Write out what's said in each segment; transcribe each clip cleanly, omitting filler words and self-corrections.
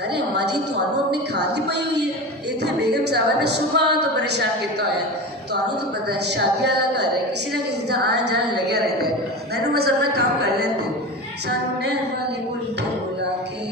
अरे अम्मा जी थानू अपनी खान की पई हुई है। इतने बेगम साहब ने सुबह तो परेशान किया है। थानू तो पता है शादी वाला घर है, किसी ना किसी का आने जाने लगे रहते हैं। मैंने बस अपना काम कर लेते सामने वाली बोला कि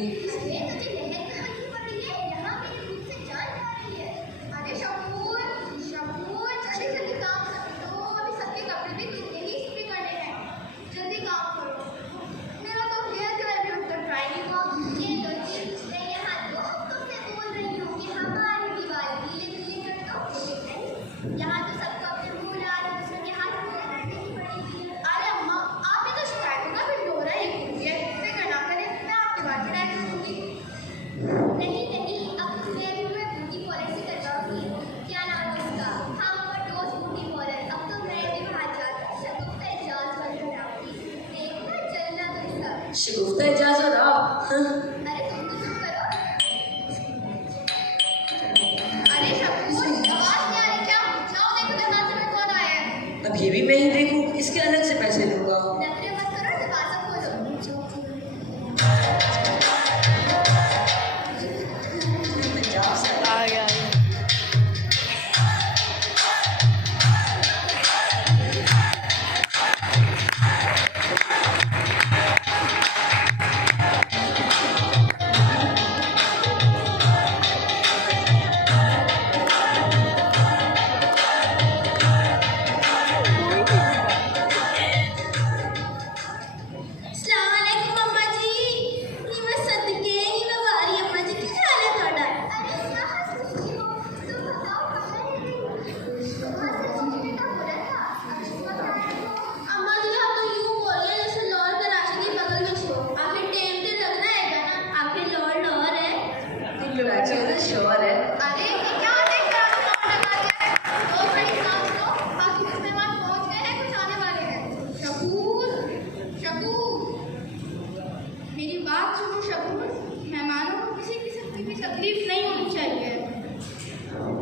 शिगुफ्ता इजाजत आप। अरे तुम तो चुप करो। अरे शक्कुर आवाज नहीं आ रही क्या? जाओ देखो दरवाजे में कौन आया है। अब ये भी मैं ही देखूं, इसके अलग से पैसे लूंगा। नखरे मत करो, दरवाजा खोलो। आ गया। श्योर है। अरे क्या देख रहा है? लगा दिया है। दो बड़ी सांस लो, बाकी कुछ मेहमान पहुंच गए हैं, कुछ आने वाले हैं। शकूर, शकूर, मेरी बात सुनो शकूर। मेहमानों को किसी किस्म की भी तकलीफ नहीं होनी चाहिए।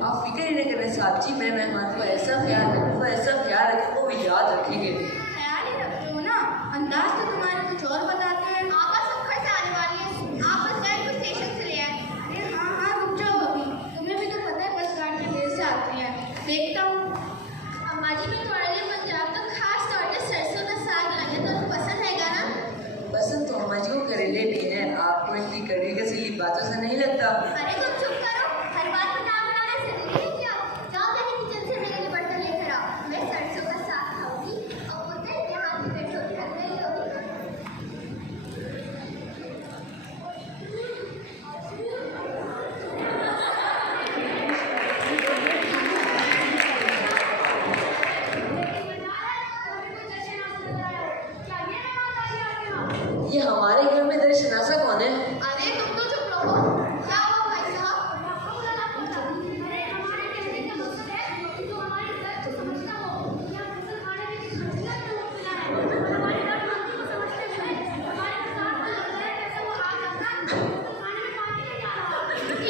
आप फिक्र ही नहीं करें साहब जी, मैं मेहमान को ऐसा ख्याल रखूँगा, ऐसा ख्याल रखेंगे, वो याद रखेंगे। ख्याल ही रखते हो ना, अंदाज तो तुम्हारे कुछ और बताते हैं। आप बस सब खर्च आने वाली है, आप बस जाए कुछ स्टेशन से ले आए। अरे हाँ हाँ रुक जाओ अभी, तुम्हें भी तो पता है बस गाड़ियाँ देर से आती हैं। देखता हूँ। अम्मा जी मैं तुम्हारे लिए पंजाब का खास तौर पर सरसों का साग लाया, तो आपको पसंद हैगा ना? पसंद तो अम्मा जी को करेले भी हैं, आपको इतनी कड़ी कसीली बातों से नहीं लगता। अरे तुम चुप करो, हर बात पर नाम बनाना जरूरी है क्या? जाओ जाके किचन से मेरे लिए बर्तन लेकर आओ, मैं सरसों का साग खाऊंगी और उधर यहाँ की पेट रोटी रख रही होगी। ये हमारे घर में दर्शनासा कौन है? अरे तुम तो चुप रहो। क्या हुआ भाई साहब? अरे हमारे कहने का मकसद है कि जो हमारी दर्द को समझता हो या मुसलमानों की खर्चिया में मुब्तला है, हमारी दर्द को समझते हुए हमारे साथ में लग रहा है जैसे वो आ जाता है खाने में पानी नहीं आ रहा।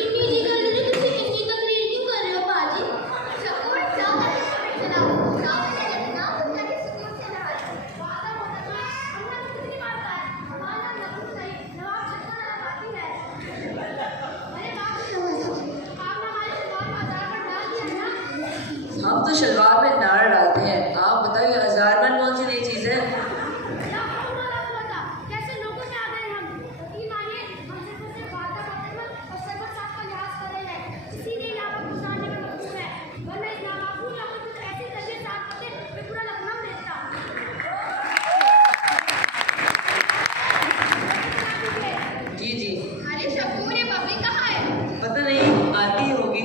इतनी जी कर रही तुम इतनी तकरीर क्यों कर रहे हो बाजी? शकूर जाओ जाके चलाओ, जाओ जाके सुकून से नहाओ। वादा होता है अल्लाह कितनी बार है हमारा नबी सही नवाब शक्कर लगाती है। अरे बाप आपने हमारे शलवार में हजार पर डाल दिया है ना? हम तो शलवार में नार डालते हैं, आप बताइए हजार मन कौन सी नई चीज़ है? कैसे लोगों से आ गए हम? यकीन मानिए हम सिर्फ वादा करते हैं और सरबत साहब का लिहाज कर रहे हैं, इसीलिए यहाँ पर गुजारने में मकबूल है, वरना इस नामाकूल या कुछ ऐसी तबीयत साफ करते मैं पूरा लखनऊ देखता। जी जी। अरे शकूर ये बब्बी कहाँ है? पता नहीं, आती होगी।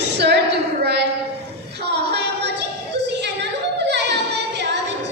सर दुख रहा है। हाँ हाय अम्मा जी, तुसी ਇਹਨਾਂ ਨੂੰ ਵੀ ਬੁਲਾਇਆ ਹੋਇਆ ਵਿਆਹ ਵਿੱਚ?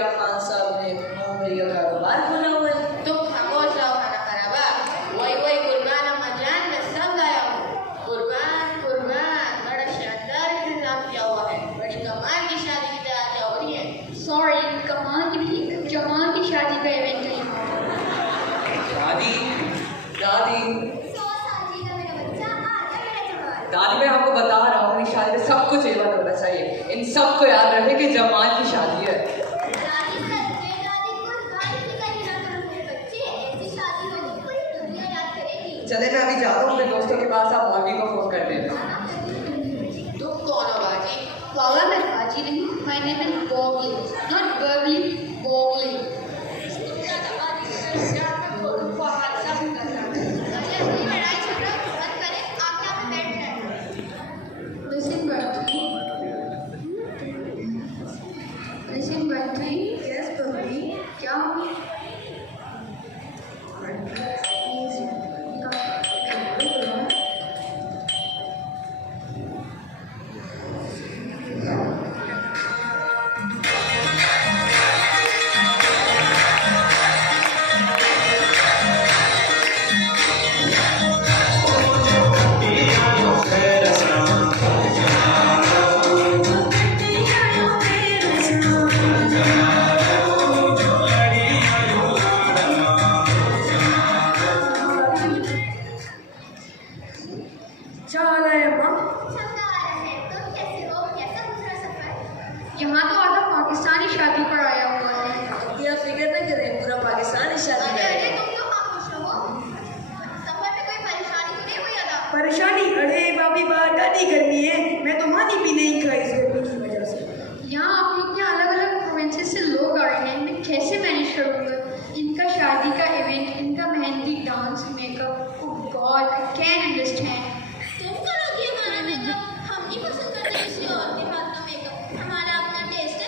क्या खान साहब ने मूंगफली का कारोबार खोला हुआ है। तुम खामोश रहो खाना खराबा। वही कुर्बान अम्मा जान मैं सब लाया हूँ। कुर्बान कुर्बान बड़ा शानदार इंतजाम किया हुआ है। बड़ी कमाल की शादी की तैयारियां हो रही है। सॉरी, कमाल की जमाल की शादी का इवेंट है यहाँ। दादी दादी 100 साल जी का मेरा बच्चा आ गया मेरा जमाल। दादी मैं आपको बता रहा हूँ मेरी शादी में सब कुछ एवन होना चाहिए। इन सबको याद रखे कि जमाल की शादी है। दादी सच्चे दादी कुर्बानी की कहीं ना करो मेरे बच्चे। ऐसी शादी हो तो पूरी दुनिया याद करेगी। चले मैं अभी जाता हूँ अपने दोस्तों के पास। आप मौलवी को फोन कर देना। तुम कौन हो बाजी? बाबा मैं बाजी नहीं, my name is Bogley, not Burgley, Bogley. Listen, Bunty. Listen, Bunty. Yes, Bunty. क्या? यहाँ तो आधा पाकिस्तानी शादी पर आया हुआ है। क्या फिक्र न करें, पूरा पाकिस्तान इस शादी में है। तुम तो खामोश रहो। सफर में कोई परेशानी तो नहीं हुई अदा? परेशानी? अरे भाभी बात दादी गर्मी है, मैं तो पानी भी नहीं खाई इस गर्मी की वजह से। यहाँ आप लोग के अलग अलग प्रोविंसेस से लोग आ रहे हैं, मैं कैसे मैनेज करूँगा? इनका शादी का इवेंट, इनका mehndi, dance, makeup, oh God I can understand. तुम करोगी हमारा मेकअप? हम नहीं पसंद करते किसी और के हाथ का मेकअप, हमारा अपना टेस्ट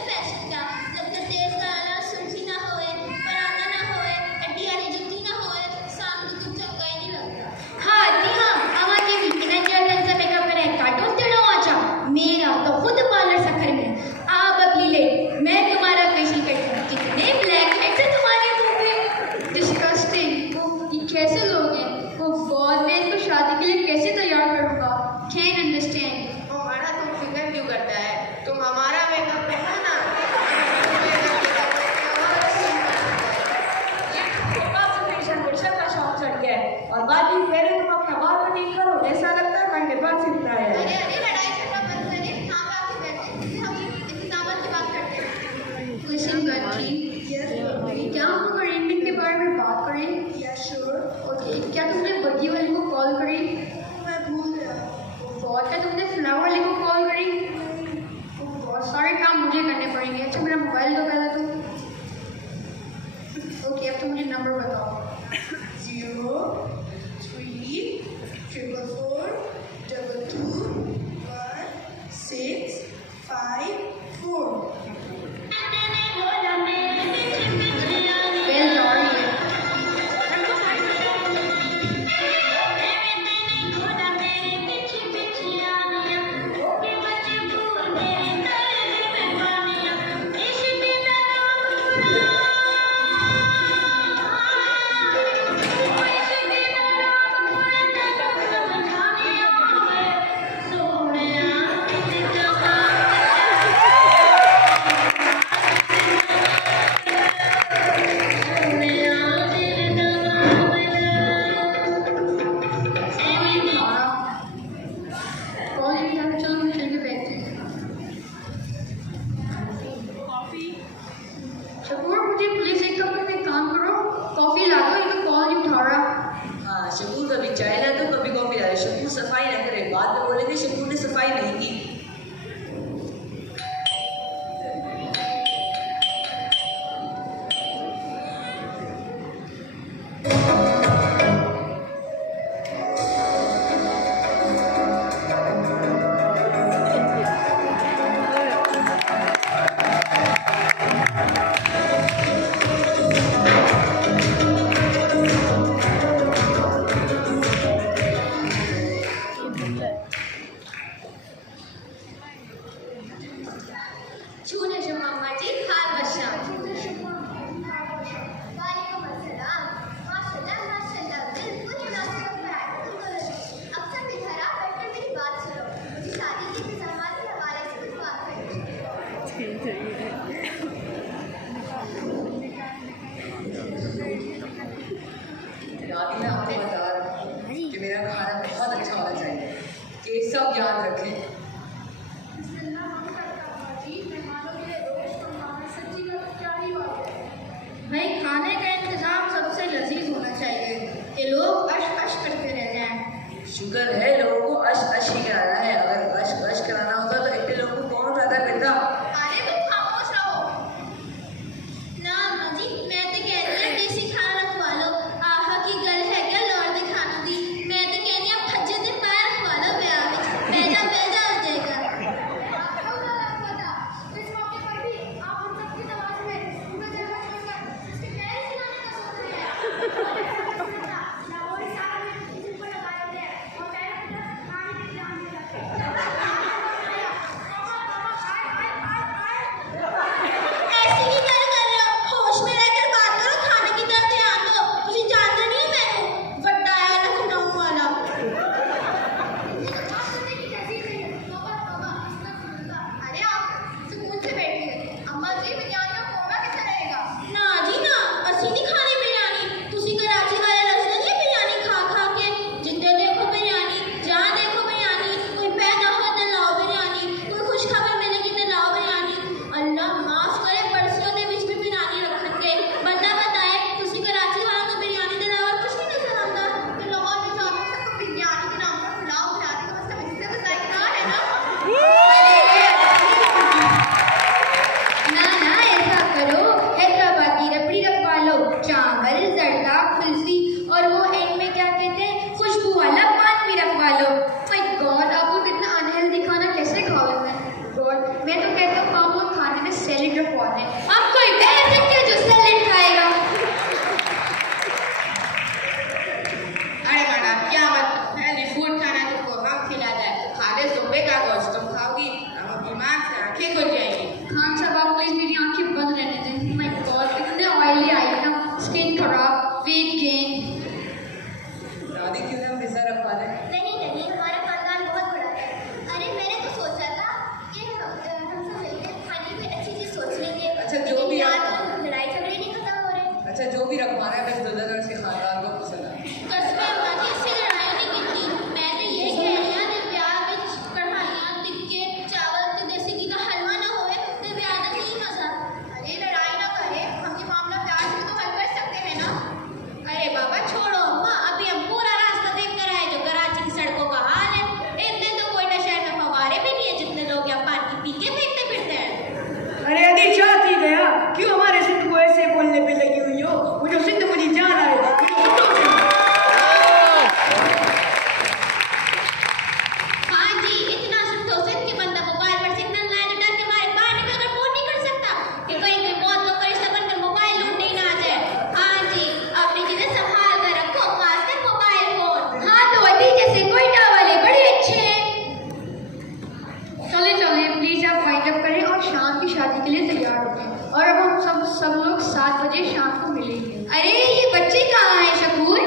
अब वाइंड अप करें और शाम की शादी के लिए तैयार होते हैं। और अब हम सब लोग 7 बजे शाम को मिलेंगे। अरे ये बच्चे कहाँ हैं शकूर?